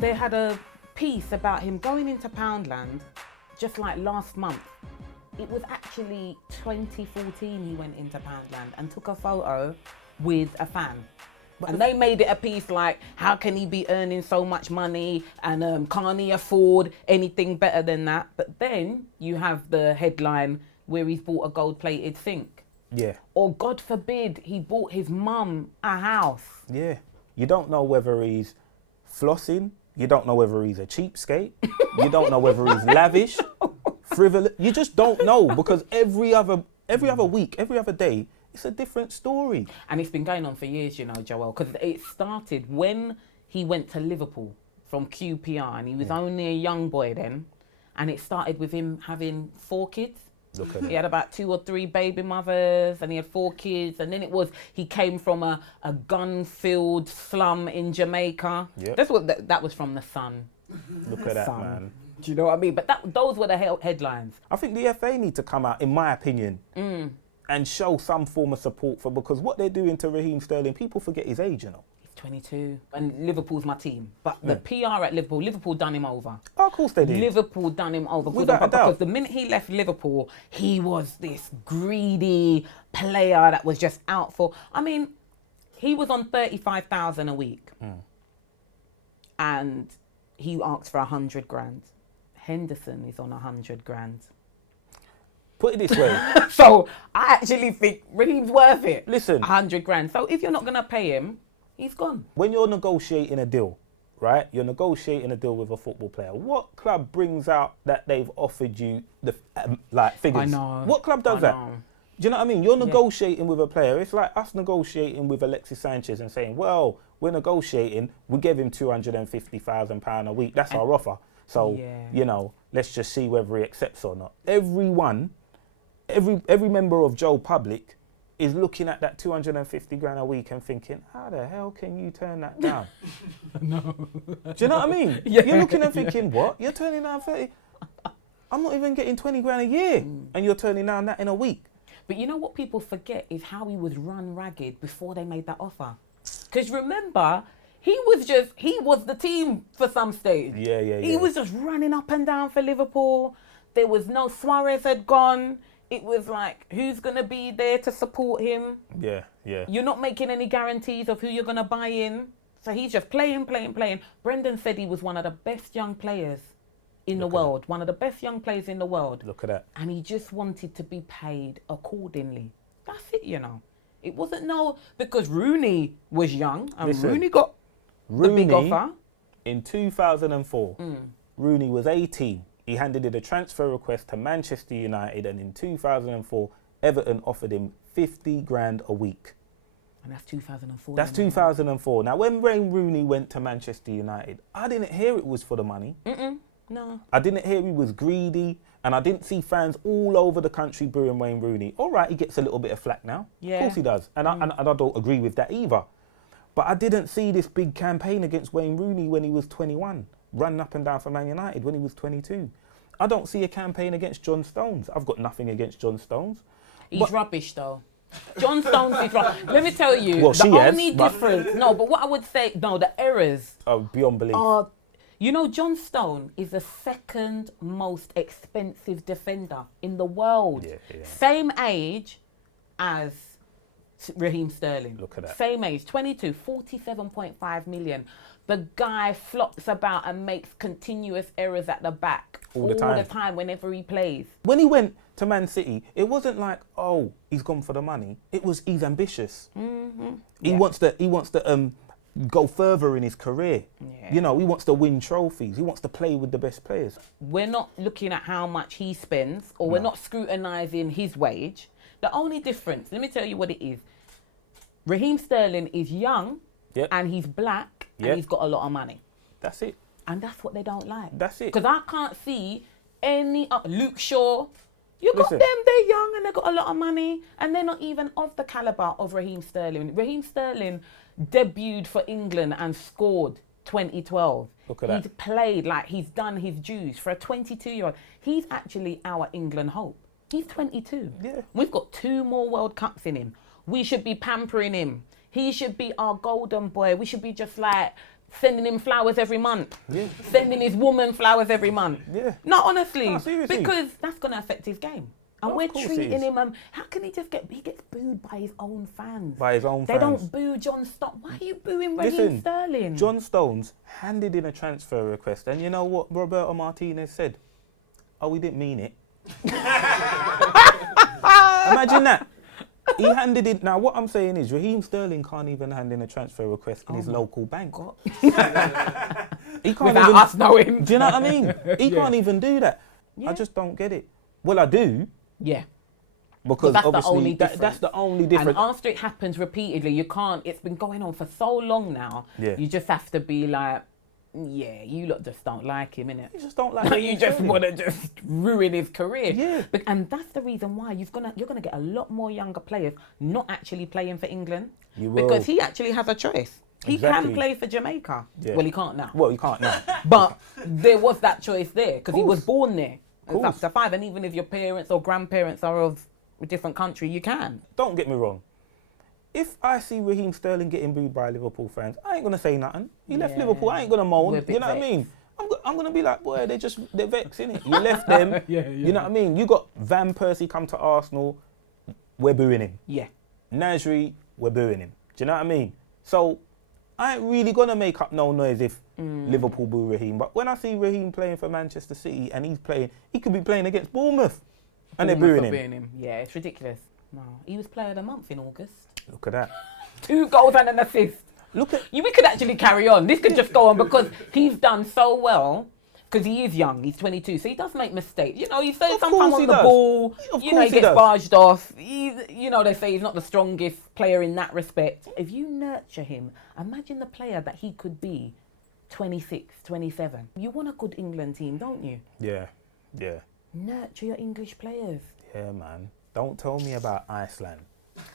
they had a piece about him going into Poundland just like last month. It was actually 2014 he went into Poundland and took a photo with a fan. And they made it a piece like, how can he be earning so much money and can't he afford anything better than that? But then you have the headline where he's bought a gold-plated sink. Yeah. Or God forbid, he bought his mum a house. Yeah. You don't know whether he's flossing. You don't know whether he's a cheapskate. You don't know whether he's lavish, frivolous. You just don't know, because every other week, every other day, it's a different story. And it's been going on for years, you know, Joel, because it started when he went to Liverpool from QPR, and he was only a young boy then, and it started with him having 4 kids. Look at He had about 2 or 3 baby mothers, and he had 4 kids, and then it was he came from a gun-filled slum in Jamaica. Yep. That's what that was from The Sun. Look at that, Sun. man. Do you know what I mean? But those were the headlines. I think the FA need to come out, in my opinion, and show some form of support for, because what they're doing to Raheem Sterling, people forget his age, you know. He's 22, and Liverpool's my team. But the PR at Liverpool done him over. Oh, of course they did. Liverpool done him over. Without a doubt. Because the minute he left Liverpool, he was this greedy player that was just out for... I mean, he was on 35,000 a week. And he asked for 100 grand. Henderson is on 100 grand. Put it this way. So I actually think Raheem's worth it. Listen. 100 grand. So if you're not going to pay him, he's gone. When you're negotiating a deal, right? You're negotiating a deal with a football player. What club brings out that they've offered you the figures? I know. What club does that? Do you know what I mean? You're negotiating with a player. It's like us negotiating with Alexis Sanchez and saying, well, we're negotiating. We gave him £250,000 a week. That's our offer. So, you know, let's just see whether he accepts or not. Every member of Joe Public is looking at that 250 grand a week and thinking, how the hell can you turn that down? No. Do you know what I mean? Yeah. You're looking and thinking, what? You're turning down 30? I'm not even getting 20 grand a year, and you're turning down that in a week. But you know what people forget is how he was run ragged before they made that offer. Because remember, he was the team for some stage. Yeah. He was just running up and down for Liverpool. There was no Suarez had gone. It was like, who's going to be there to support him? Yeah. You're not making any guarantees of who you're going to buy in. So he's just playing. Brendan said he was one of the best young players in the world. One of the best young players in the world. Look at that. And he just wanted to be paid accordingly. That's it, you know. It wasn't because Rooney was young and Listen, Rooney got the big offer. In 2004, Rooney was 18. He handed in a transfer request to Manchester United, and in 2004, Everton offered him 50 grand a week. And that's 2004. That's 2004. Now, when Wayne Rooney went to Manchester United, I didn't hear it was for the money. No. I didn't hear he was greedy, and I didn't see fans all over the country booing Wayne Rooney. All right, he gets a little bit of flack now. Yeah. Of course he does. And I don't agree with that either. But I didn't see this big campaign against Wayne Rooney when he was 21, running up and down for Man United when he was 22. I don't see a campaign against John Stones. I've got nothing against John Stones. He's rubbish, though. John Stones is rubbish. Let me tell you, Well, the only difference... No, but what I would say... No, the errors... Oh, beyond belief. You know, John Stone is the second most expensive defender in the world. Yeah. Same age as Raheem Sterling. Look at that. Same age, 22, 47.5 million. The guy flops about and makes continuous errors at the back. All the time whenever he plays. When he went to Man City, it wasn't like, oh, he's gone for the money. It was, he's ambitious. He wants to go further in his career. Yeah. You know, he wants to win trophies. He wants to play with the best players. We're not looking at how much he spends, or we're not scrutinising his wage. The only difference, let me tell you what it is. Raheem Sterling is young, and he's black, and he's got a lot of money. That's it. And that's what they don't like. That's it. Because I can't see any... Luke Shaw, you got them, they're young and they got a lot of money, and they're not even of the calibre of Raheem Sterling. Raheem Sterling debuted for England and scored 2012. Look at that. He's played like he's done his dues for a 22-year-old. He's actually our England hope. He's 22. Yeah. We've got 2 more World Cups in him. We should be pampering him. He should be our golden boy. We should be just like sending him flowers every month. Yeah. Sending his woman flowers every month. Yeah. No, honestly. No, seriously. Because that's going to affect his game. And Of we're course it treating is. him, how can he gets booed by his own fans. By his own They fans. don't boo John Stones. Why are you booing Raheem Listen, Sterling? John Stones handed in a transfer request, and you know what Roberto Martinez said? Oh, we didn't mean it. Imagine that. He handed in. Now, what I'm saying is, Raheem Sterling can't even hand in a transfer request in his local bank. He can't Without even, us knowing. Do you know what I mean? He Yeah. can't even do that. Yeah. I just don't get it. Well, I do. Yeah. Because that's the obviously only that's difference. the only difference. And after it happens repeatedly, you can't, it's been going on for so long now. Yeah. You just have to be like, yeah, you lot just don't like him, innit? You just don't like You Raheem just Sterling. want to just ruin his career. Yeah. And that's the reason why you're gonna get a lot more younger players not actually playing for England. You will. Because he actually has a choice. He Exactly. can play for Jamaica. Yeah. Well, he can't now. Well, you can't now. But there was that choice there because he was Course. born there. It's up Course. to 5. And even if your parents or grandparents are of a different country, you can. Don't get me wrong. If I see Raheem Sterling getting booed by Liverpool fans, I ain't gonna say nothing. He left Yeah. Liverpool. I ain't gonna moan. We're a You bit know what I vexed. mean? I'm gonna be like, boy, they're vexed, innit? You left them. You know what I mean? You got Van Persie come to Arsenal. We're booing him. Yeah. Nasri, we're booing him. Do you know what I mean? So I ain't really gonna make up no noise if Liverpool boo Raheem. But when I see Raheem playing for Manchester City and he could be playing against Bournemouth, and they're Bournemouth booing are him. booing him. Yeah, it's ridiculous. No, he was player of the month in August. Look at that. 2 goals and an assist. Look at. We could actually carry on. This could just go on because he's done so well. Because he is young, he's 22, so he does make mistakes. You know, he says Of sometimes course on he the does. ball, Of you know, he course he gets does. barged off. They say he's not the strongest player in that respect. If you nurture him, imagine the player that he could be 26, 27. You want a good England team, don't you? Yeah. Nurture your English players. Yeah, man. Don't tell me about Iceland,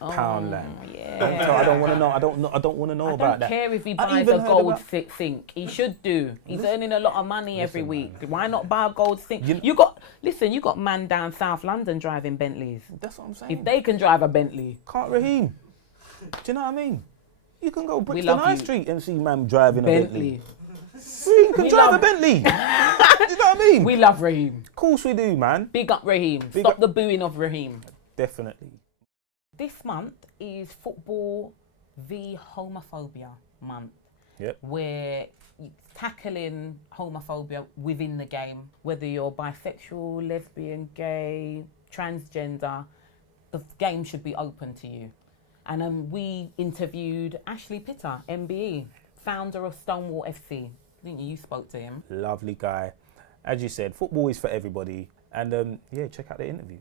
Oh, Poundland. yeah. I don't want to know. I don't want to know I about don't that. care if he I buys even a heard gold about- sink. He should do. He's earning a lot of money every Listen, week. man. Why not buy a gold sink? You- You got man down South London driving Bentleys. That's what I'm saying. If they can drive a Bentley, Can't Raheem. Do you know what I mean? You can go Brixton love High you. Street and see man driving a Bentley. Bentley. Raheem can We drive love- a Bentley. Do you know what I mean? We love Raheem. Of course we do, man. Big up Raheem. Big Stop up- the booing of Raheem. Definitely. This month is Football v Homophobia Month. Yep. Where you're tackling homophobia within the game, whether you're bisexual, lesbian, gay, transgender, the game should be open to you. And we interviewed Ashley Pitter, MBE, founder of Stonewall FC. Didn't you? You spoke to him. Lovely guy. As you said, football is for everybody. And yeah, check out the interview.